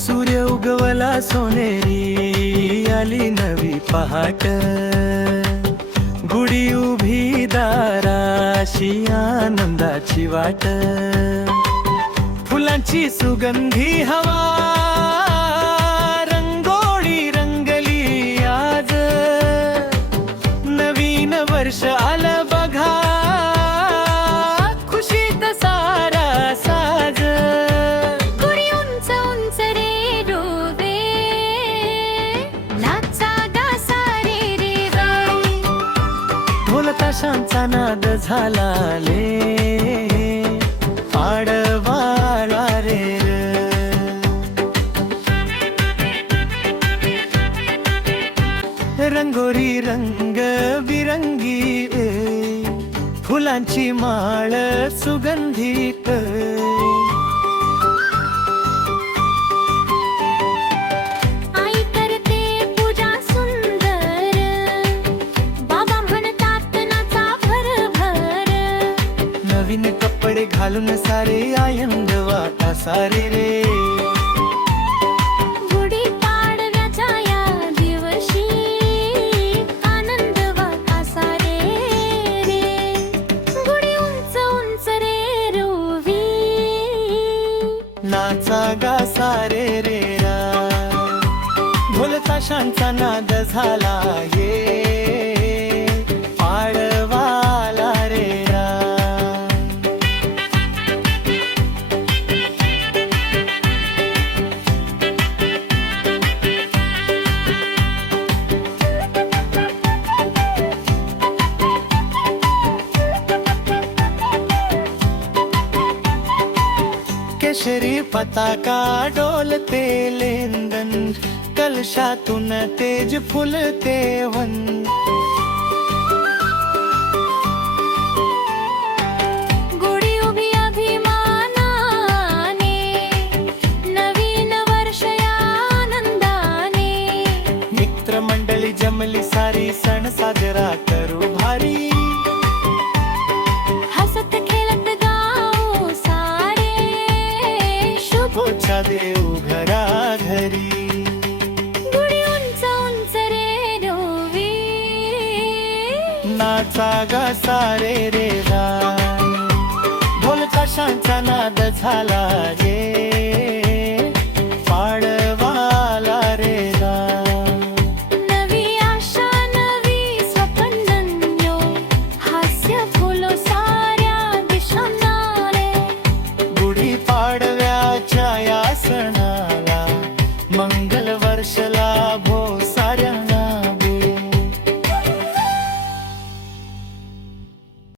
सूर्य उगवला सोनेरी, आली नवी पहाट, गुढी उभी दाराशी, आनंदाची वाट, फुलांची सुगंधी हवा, रंगोळी रंगली आज, नवीन वर्ष आलं बघा, खुशीत सारा साज. गुढी उंच उंच रे डोबे, नाचा गासा रे रे वे. ढोल ताशांचा नाद झाला ले, आडवाळा रे र. रंगोरी रंग बिरंगी, फुलांची माळ सुगंधित, आई करते पूजा सुंदर, बाबा म्हणतात नाचा भरभर. नवीन कपडे घालून सारे आनंद वाटा सारे रे. गुढी पाडव्याच्या या दिवशी, आनंद वाटा सारे रे. गुढी उंच उंच रे रोवी, नाचा गा सारे रे रा. ढोल ताशांचा नाद झाला ये, आडवाला रे रा. केशरी पताका डोलते लेंदन, कलशातून तेज फुलते वन. गुढी उभी अभिमानाने, नवीन वर्ष या आनंदाने. मित्रमंडळी जमली सारी, सण साजरा करू भारी. हसत खेळत गाऊ सारे, शुभेच्छा देऊ घरा घरी. गुढी उंच उंच रे डोवी, नाचा गा सारे रे रा. ढोल ताशांचा नाद झाला ये, पाडवाला रे रा. नवी आशा नवी स्वप्नन्यो, हास्य फुलो साऱ्या दिशांना रे. गुढी पाडव्याच्या या सणाला, मंगल वर्षला